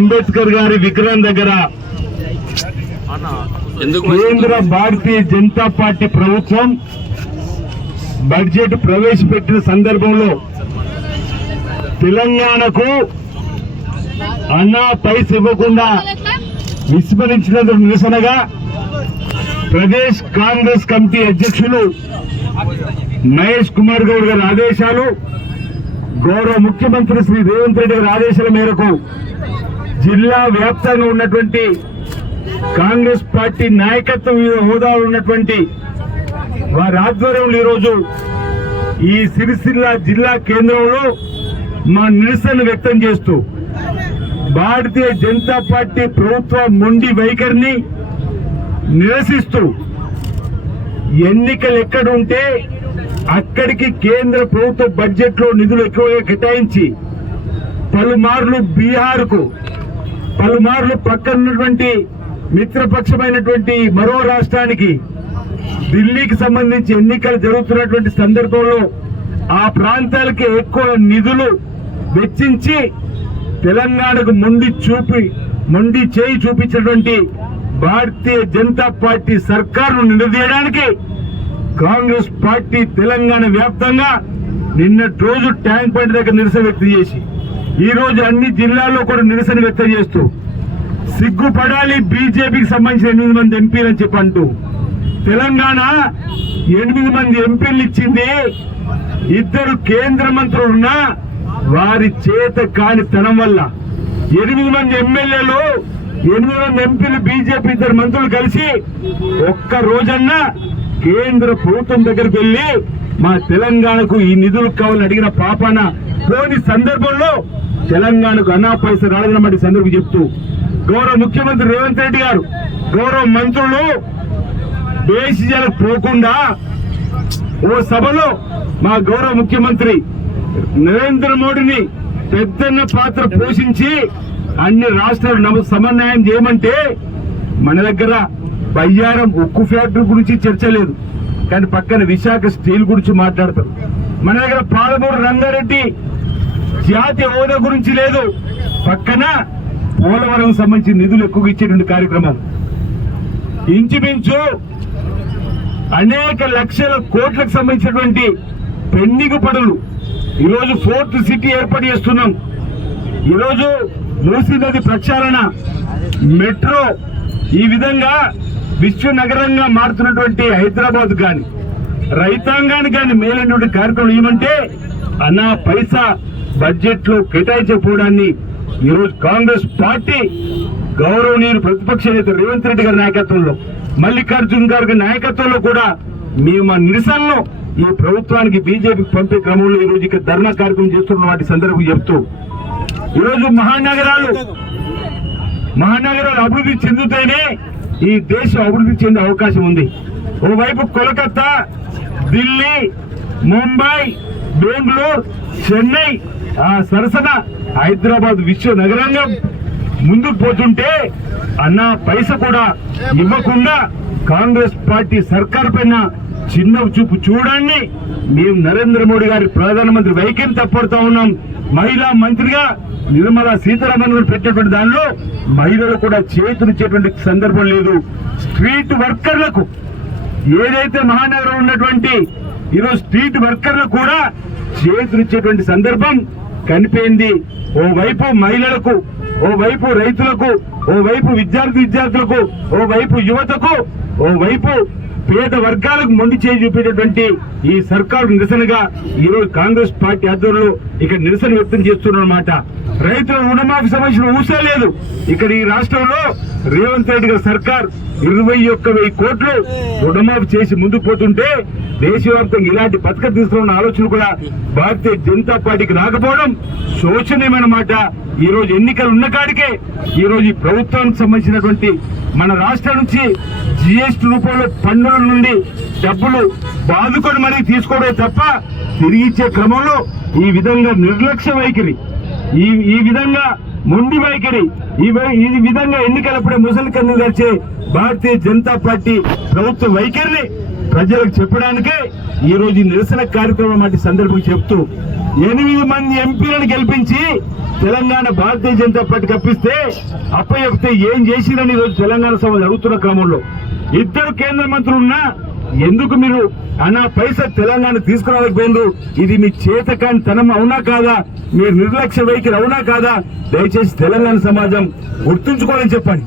అంబేద్కర్ గారి విగ్రహం దగ్గర కేంద్ర భారతీయ జనతా పార్టీ ప్రభుత్వం బడ్జెట్ ప్రవేశపెట్టిన సందర్భంలో తెలంగాణకు అన్నా పైస ఇవ్వకుండా విస్మరించినందుకు నిరసనగా ప్రదేశ్ కాంగ్రెస్ కమిటీ అధ్యక్షులు మహేష్ కుమార్ గౌడ్ గారి ఆదేశాలు గౌరవ ముఖ్యమంత్రి శ్రీ రేవంత్ రెడ్డి గారి ఆదేశాల మేరకు జిల్లా వ్యాప్తంగా ఉన్నటువంటి కాంగ్రెస్ పార్టీ నాయకత్వం హోదాలో ఉన్నటువంటి వారి ఆధ్వర్యంలో ఈరోజు ఈ సిరిసిల్ల జిల్లా కేంద్రంలో మా నిరసన వ్యక్తం చేస్తూ భారతీయ జనతా పార్టీ ప్రభుత్వ మొండి వైఖరిని నిరసిస్తూ ఎన్నికలు ఎక్కడుంటే అక్కడికి కేంద్ర ప్రభుత్వ బడ్జెట్లో నిధులు ఎక్కువగా కేటాయించి పలుమార్లు బీహార్కు పలుమార్లు పక్కనున్నటువంటి మిత్రపక్షమైనటువంటి మరో రాష్ట్రానికి ఢిల్లీకి సంబంధించి ఎన్నికలు జరుగుతున్నటువంటి సందర్భంలో ఆ ప్రాంతాలకి ఎక్కువ నిధులు వెచ్చించి తెలంగాణకు మొండి చూపి మొండి చేయి చూపించినటువంటి భారతీయ జనతా పార్టీ సర్కారును నిలదీయడానికి కాంగ్రెస్ పార్టీ తెలంగాణ వ్యాప్తంగా నిన్నటి రోజు ట్యాంక్ బండ్ దగ్గర నిరసన వ్యక్తం చేసి ఈరోజు అన్ని జిల్లాల్లో కూడా నిరసన వ్యక్తం చేస్తూ సిగ్గుపడాలి బీజేపీకి సంబంధించిన ఎనిమిది మంది ఎంపీలని చెప్పి అంటూ తెలంగాణ ఎనిమిది మంది ఎంపీలు ఇచ్చింది ఇద్దరు కేంద్ర మంత్రులున్నా వారి చేత కాని తనం వల్ల. ఎనిమిది మంది ఎమ్మెల్యేలు ఎనిమిది మంది ఎంపీలు బీజేపీ ఇద్దరు మంత్రులు కలిసి ఒక్క రోజన్నా కేంద్ర ప్రభుత్వం దగ్గరికి వెళ్ళి మా తెలంగాణకు ఈ నిధులు కావాలని అడిగిన పాపాన పోని సందర్భంలో తెలంగాణకు అన్నా పైస రాలేదన్నమాట సందర్భం చెప్తూ గౌరవ ముఖ్యమంత్రి రేవంత్ రెడ్డి గారు గౌరవ మంత్రులు దేశీయాలకు పోకుండా ఓ సభలో మా గౌరవ ముఖ్యమంత్రి నరేంద్ర మోడీని పెద్దన్న పాత్ర పోషించి అన్ని రాష్ట్రాలు సమన్వయం చేయమంటే మన దగ్గర బయ్యారం ఉక్కు ఫ్యాక్టరీ గురించి చర్చ లేదు. కానీ పక్కన విశాఖ స్టీల్ గురించి మాట్లాడతారు. మన దగ్గర పాలమూరు రంగారెడ్డి జాతీయ హోదా గురించి లేదు. పక్కన పోలవరం సంబంధించి నిధులు ఎక్కువ ఇచ్చేటువంటి కార్యక్రమం. ఇంచుమించు అనేక లక్షల కోట్లకు సంబంధించినటువంటి పెండింగ్ పనులు. ఈరోజు ఫోర్త్ సిటీ ఏర్పాటు చేస్తున్నాం. ఈరోజు మూసీ నది ప్రక్షాళన మెట్రో ఈ విధంగా విశ్వ నగరంగా మారుతున్నటువంటి హైదరాబాద్ కానీ రైతాంగానికి కానీ మేలైనటువంటి కార్యక్రమం ఏమంటే అనా పైసా బడ్జెట్లో కేటాయించకపోవడాన్ని ఈరోజు కాంగ్రెస్ పార్టీ గౌరవనీయులు ప్రతిపక్ష నేత రేవంత్ రెడ్డి గారి నాయకత్వంలో మల్లికార్జున్ గారి నాయకత్వంలో కూడా మేము మా నిరసనను ఈ ప్రభుత్వానికి బీజేపీకి పంపే క్రమంలో ఈ రోజు ఇక్కడ ధర్నా కార్యక్రమం చేస్తున్న వాటి సందర్భం చెప్తూ ఈరోజు మహానగరాలు మహానగరాలు అభివృద్ధి చెందుతేనే ఈ దేశం అభివృద్ధి చెందే అవకాశం ఉంది. ఓవైపు కోలకత్తా ఢిల్లీ ముంబై బెంగళూరు చెన్నై ఆ సరసన హైదరాబాద్ విశ్వ నగరంగా ముందుకు పోతుంటే అన్న పైస కూడా ఇవ్వకుండా కాంగ్రెస్ పార్టీ సర్కార్ పైన చిన్న చూపు చూడండి. మేము నరేంద్ర మోడీ గారి ప్రధానమంత్రి వైఖరి తప్పడుతా ఉన్నాం. మహిళా మంత్రిగా నిర్మలా సీతారామన్ గారు పెట్టినటువంటి దానిలో మహిళలు కూడా చేతునిచ్చేటువంటి సందర్భం లేదు. స్ట్రీట్ వర్కర్లకు ఏదైతే మహానగరం ఉన్నటువంటి ఈరోజు స్ట్రీట్ వర్కర్లు కూడా చేతునిచ్చేటువంటి సందర్భం కనిపోయింది ఓ వైపు మహిళలకు ఓ వైపు రైతులకు ఓ వైపు విద్యార్థి విద్యార్థులకు ఓ వైపు యువతకు ఓ వైపు పేద వర్గాలకు మొండి చేయి చూపేటటువంటి ఈ సర్కారు నిరసనగా ఈ రోజు కాంగ్రెస్ పార్టీ ఆధ్వర్యంలో ఇక్కడ నిరసన వ్యక్తం చేస్తున్నారన్నమాట రైతుల రుణమాఫీ సమస్యను ఊసే లేదు. ఇక్కడ ఈ రాష్ట్రంలో రేవంత్ రెడ్డి గారి సర్కార్ ఇరవై ఒక్క వెయ్యి కోట్లు రుణమాఫీ చేసి ముందుకు పోతుంటే దేశవ్యాప్తంగా ఇలాంటి పథకం తీసుకున్న ఆలోచన కూడా భారతీయ జనతా పార్టీకి రాకపోవడం శోచనీయమైన మాట ఈ రోజు ఎన్నికలు ఉన్న కాడికే ఈ రోజు ఈ ప్రభుత్వానికి సంబంధించినటువంటి మన రాష్ట్రం నుంచి జిఎస్టీ రూపంలో పన్నుల నుండి డబ్బులు బాదుకొని మరీ తీసుకోవడం తప్ప తిరిగి ఇచ్చే క్రమంలో ఈ విధంగా నిర్లక్ష్య వైఖరి ఈ ఈ విధంగా మొండి వైఖరి ఈ వై- ఈ విధంగా ఎన్నికలప్పుడే ముసలి కన్ను గడిచే భారతీయ జనతా పార్టీ ప్రభుత్వ వైఖరిని ప్రజలకు చెప్పడానికే ఈరోజు ఈ నిరసన కార్యక్రమం వంటి సందర్భం చెప్తూ ఎనిమిది మంది ఎంపీలను గెలిపించి తెలంగాణ భారతీయ జనతా పార్టీకి కప్పిస్తే అప్పచెప్తే ఏం చేసిరని ఈ రోజు తెలంగాణ సభ జరుగుతున్న క్రమంలో. ఇద్దరు కేంద్ర మంత్రులు ఉన్నా ఎందుకు మీరు అన్న పైసా తెలంగాణ తీసుకురాలేకపోయినారు? ఇది మీ చేతకాని తనం అవునా కాదా? మీరు నిర్లక్ష్య వైఖరి అవునా కాదా? దయచేసి తెలంగాణ సమాజం గుర్తుంచుకోవాలని చెప్పండి.